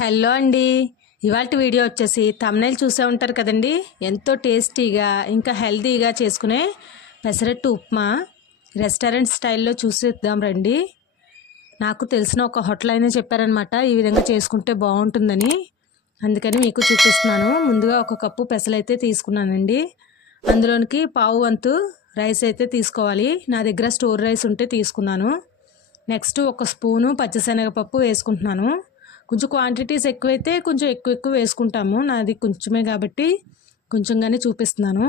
Hello అండి. ఇవాల్టి video వచ్చేసి థంబ్‌నెయిల్ చూసే ఉంటారు కదండి. ఎంతో టేస్టీగా ఇంకా హెల్తీగా చేసుకునే పెసరట్టు ఉప్మా రెస్టారెంట్ స్టైల్లో చూసేద్దాం రండి. నాకు తెలిసిన ఒక హోటల్ అయినా చెప్పారనమాట ఈ విధంగా చేసుకుంటే బాగుంటుందని. అందుకని మీకు చూపిస్తున్నాను. ముందుగా ఒక కప్పు పెసలైతే తీసుకున్నానండి. అందులోనికి పావు వంతు రైస్ అయితే తీసుకోవాలి. నా దగ్గర స్టోర్ రైస్ ఉంటే తీసుకున్నాను. నెక్స్ట్ ఒక స్పూను పచ్చిశనగపప్పు వేసుకుంటున్నాను. కొంచెం క్వాంటిటీస్ ఎక్కువైతే కొంచెం ఎక్కువ వేసుకుంటాము. నాది కొంచెమే కాబట్టి కొంచెంగానే చూపిస్తున్నాను.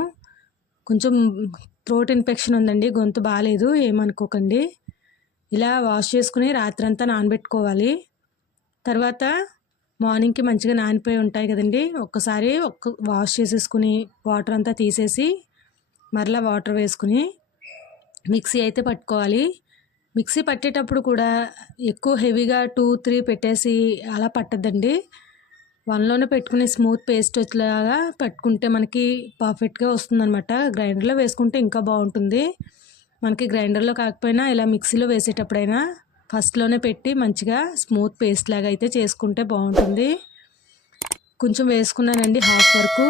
కొంచెం థ్రోట్ ఇన్ఫెక్షన్ ఉందండి, గొంతు బాగాలేదు, ఏమనుకోకండి. ఇలా వాష్ చేసుకుని రాత్రంతా నానబెట్టుకోవాలి. తర్వాత మార్నింగ్కి మంచిగా నానిపోయి ఉంటాయి కదండి, ఒక్కసారి వాష్ చేసేసుకుని వాటర్ అంతా తీసేసి మరలా వాటర్ వేసుకుని మిక్సీ అయితే పట్టుకోవాలి. మిక్సీ పట్టేటప్పుడు కూడా ఎక్కువ హెవీగా 2-3 పెట్టేసి అలా పట్టద్దండి. వన్లోనే పెట్టుకుని స్మూత్ పేస్ట్ వచ్చేలాగా పట్టుకుంటే మనకి పర్ఫెక్ట్గా వస్తుందన్నమాట. గ్రైండర్లో వేసుకుంటే ఇంకా బాగుంటుంది. మనకి గ్రైండర్లో కాకపోయినా ఇలా మిక్సీలో వేసేటప్పుడైనా ఫస్ట్లోనే పెట్టి మంచిగా స్మూత్ పేస్ట్ లాగా అయితే చేసుకుంటే బాగుంటుంది. కొంచెం వేసుకున్నానండి, హాఫ్ వరకు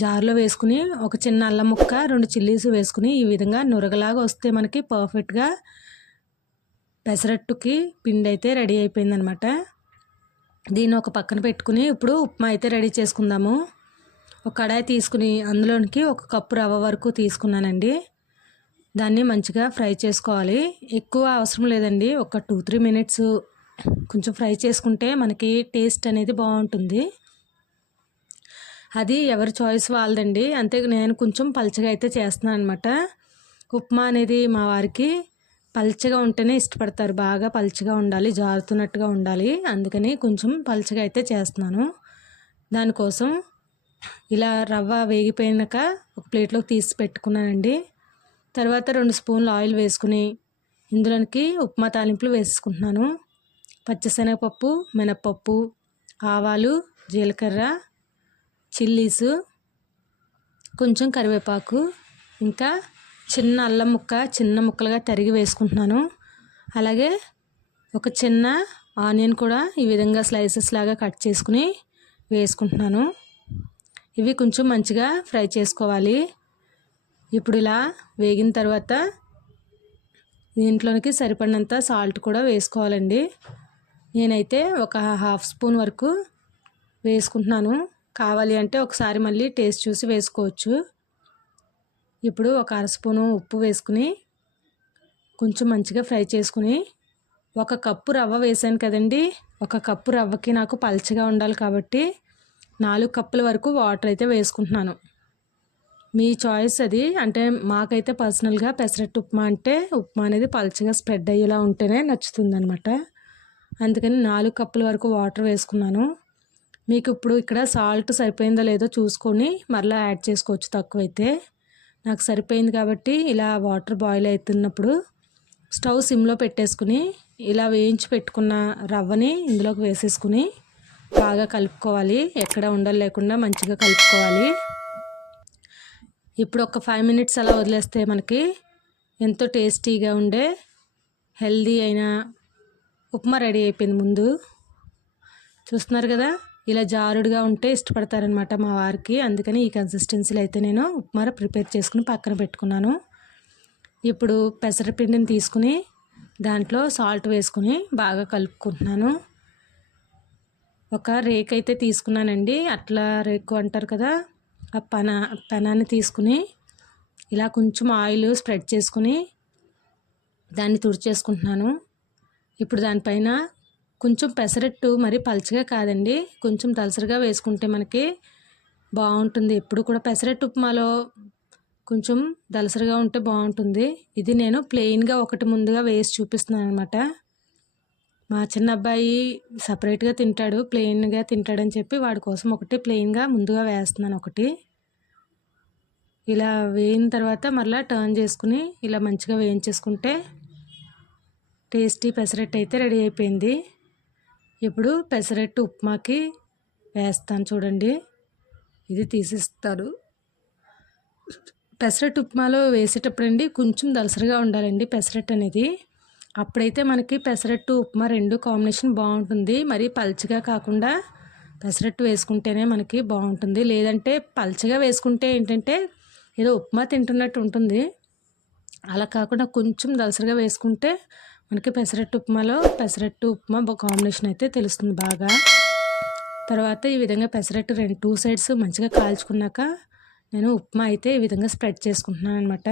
జార్లో వేసుకుని ఒక చిన్న అల్లం ముక్క, 2 చిల్లీస్ వేసుకుని ఈ విధంగా నురగలాగా వస్తే మనకి పర్ఫెక్ట్గా పెసరట్టుకి పిండి అయితే రెడీ అయిపోయిందనమాట. దీన్ని ఒక పక్కన పెట్టుకుని ఇప్పుడు ఉప్మా అయితే రెడీ చేసుకుందాము. ఒక కడాయి తీసుకుని అందులోనికి ఒక కప్పు రవ్వ వరకు తీసుకున్నానండి. దాన్ని మంచిగా ఫ్రై చేసుకోవాలి. ఎక్కువ అవసరం లేదండి, ఒక 2-3 మినిట్స్ కొంచెం ఫ్రై చేసుకుంటే మనకి టేస్ట్ అనేది బాగుంటుంది. అది ఎవరి చాయిస్ వాళ్ళదండి. అంతే, నేను కొంచెం పలచగా అయితే చేస్తున్నాను అనమాట. ఉప్మా అనేది మా వారికి పల్చగా ఉంటేనే ఇష్టపడతారు. బాగా పల్చగా ఉండాలి, జారుతున్నట్టుగా ఉండాలి. అందుకని కొంచెం పల్చగా అయితే చేస్తున్నాను. దానికోసం ఇలా రవ్వ వేగిపోయినాక ఒక ప్లేట్లోకి తీసి పెట్టుకున్నానండి. తర్వాత 2 స్పూన్లు ఆయిల్ వేసుకుని ఇందులోనికి ఉప్మా తాలింపులు వేసుకుంటున్నాను. పచ్చిశనగపప్పు, మినప్పప్పు, ఆవాలు, జీలకర్ర, చిల్లీసు, కొంచెం కరివేపాకు, ఇంకా చిన్న అల్లం ముక్క చిన్న ముక్కలుగా తరిగి వేసుకుంటున్నాను. అలాగే ఒక చిన్న ఆనియన్ కూడా ఈ విధంగా స్లైసెస్ లాగా కట్ చేసుకుని వేసుకుంటున్నాను. ఇవి కొంచెం మంచిగా ఫ్రై చేసుకోవాలి. ఇప్పుడు ఇలా వేగిన తర్వాత దీంట్లోనికి సరిపడినంత సాల్ట్ కూడా వేసుకోవాలండి. నేనైతే ఒక హాఫ్ స్పూన్ వరకు వేసుకుంటున్నాను. కావాలి అంటే ఒకసారి మళ్ళీ టేస్ట్ చూసి వేసుకోవచ్చు. ఇప్పుడు ఒక అర స్పూను ఉప్పు వేసుకుని కొంచెం మంచిగా ఫ్రై చేసుకుని ఒక కప్పు రవ్వ వేసాను కదండి. ఒక కప్పు రవ్వకి నాకు పల్చగా ఉండాలి కాబట్టి 4 కప్పుల వరకు వాటర్ అయితే వేసుకుంటున్నాను. మీ చాయిస్ అది. అంటే మాకైతే పర్సనల్గా పెసరట్టు ఉప్మా అంటే ఉప్మా అనేది పల్చగా స్ప్రెడ్ అయ్యేలా ఉంటేనే నచ్చుతుందనమాట. అందుకని 4 కప్పుల వరకు వాటర్ వేసుకున్నాను. మీకు ఇప్పుడు ఇక్కడ సాల్ట్ సరిపోయిందో లేదో చూసుకొని మరలా యాడ్ చేసుకోవచ్చు తక్కువైతే. నాకు సరిపోయింది కాబట్టి ఇలా వాటర్ బాయిల్ అవుతున్నప్పుడు స్టవ్ సిమ్లో పెట్టేసుకుని ఇలా వేయించి పెట్టుకున్న రవ్వని ఇందులోకి వేసేసుకుని బాగా కలుపుకోవాలి. ఎక్కడ ఉండలు లేకుండా మంచిగా కలుపుకోవాలి. ఇప్పుడు ఒక 5 మినిట్స్ అలా వదిలేస్తే మనకి ఎంతో టేస్టీగా ఉండే హెల్దీ అయిన ఉప్మా రెడీ అయిపోయింది. ముందు చూస్తున్నారు కదా, ఇలా జారుడుగా ఉంటే ఇష్టపడతారనమాట మా వారికి. అందుకని ఈ కన్సిస్టెన్సీలో అయితే నేను ఉప్మా ప్రిపేర్ చేసుకుని పక్కన పెట్టుకున్నాను. ఇప్పుడు పెసరపిండిని తీసుకుని దాంట్లో సాల్ట్ వేసుకుని బాగా కలుపుకుంటున్నాను. ఒక రేక్ అయితే తీసుకున్నానండి, అట్లా రేకు అంటారు కదా, ఆ పెనాన్ని తీసుకుని ఇలా కొంచెం ఆయిల్ స్ప్రెడ్ చేసుకుని దాన్ని తుడిచేసుకుంటున్నాను. ఇప్పుడు దానిపైన కొంచెం పెసరట్టు మరి పల్చగా కాదండి, కొంచెం దలసరిగా వేసుకుంటే మనకి బాగుంటుంది. ఎప్పుడు కూడా పెసరట్టు ఉప్మాలో కొంచెం దలసరిగా ఉంటే బాగుంటుంది. ఇది నేను ప్లెయిన్గా ఒకటి ముందుగా వేసి చూపిస్తున్నాను అనమాట. మా చిన్న అబ్బాయి సపరేట్గా తింటాడు, ప్లెయిన్గా తింటాడని చెప్పి వాడి కోసం ఒకటి ప్లెయిన్గా ముందుగా వేస్తున్నాను ఒకటి. ఇలా వేయిన తర్వాత మరలా టర్న్ చేసుకుని ఇలా మంచిగా వేయించేసుకుంటే టేస్టీ పెసరట్టు అయితే రెడీ అయిపోయింది. ఇప్పుడు పెసరట్టు ఉప్మాకి వేస్తాను చూడండి, ఇది తీసిస్తారు. పెసరట్టు ఉప్మాలో వేసేటప్పుడు అండి కొంచెం దలసరిగా ఉండాలండి పెసరట్టు అనేది. అప్పుడైతే మనకి పెసరట్టు ఉప్మా రెండు కాంబినేషన్ బాగుంటుంది. మరి పల్చగా కాకుండా పెసరట్టు వేసుకుంటేనే మనకి బాగుంటుంది. లేదంటే పల్చగా వేసుకుంటే ఏంటంటే ఏదో ఉప్మా తింటున్నట్టు ఉంటుంది. అలా కాకుండా కొంచెం దలసరిగా వేసుకుంటే మనకి పెసరట్టు ఉప్మా కాంబినేషన్ అయితే తెలుస్తుంది బాగా. తర్వాత ఈ విధంగా పెసరట్టు టూ సైడ్స్ మంచిగా కాల్చుకున్నాక నేను ఉప్మా అయితే ఈ విధంగా స్ప్రెడ్ చేసుకుంటున్నాను అనమాట.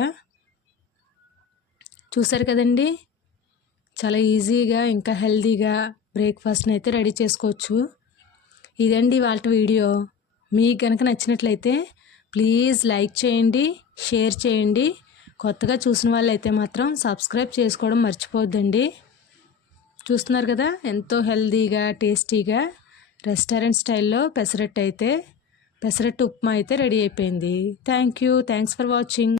చూసారు కదండి, చాలా ఈజీగా ఇంకా హెల్తీగా బ్రేక్ఫాస్ట్ని అయితే రెడీ చేసుకోవచ్చు. ఇదండి వాళ్ళ వీడియో. మీకు కనుక నచ్చినట్లయితే ప్లీజ్ లైక్ చేయండి, షేర్ చేయండి. కొత్తగా చూసిన వాళ్ళైతే మాత్రం సబ్స్క్రైబ్ చేసుకోవడం మర్చిపోవద్దండి. చూస్తున్నారు కదా, ఎంతో హెల్తీగా టేస్టీగా రెస్టారెంట్ స్టైల్లో పెసరట్టు ఉప్మా అయితే రెడీ అయిపోయింది. Thanks for watching.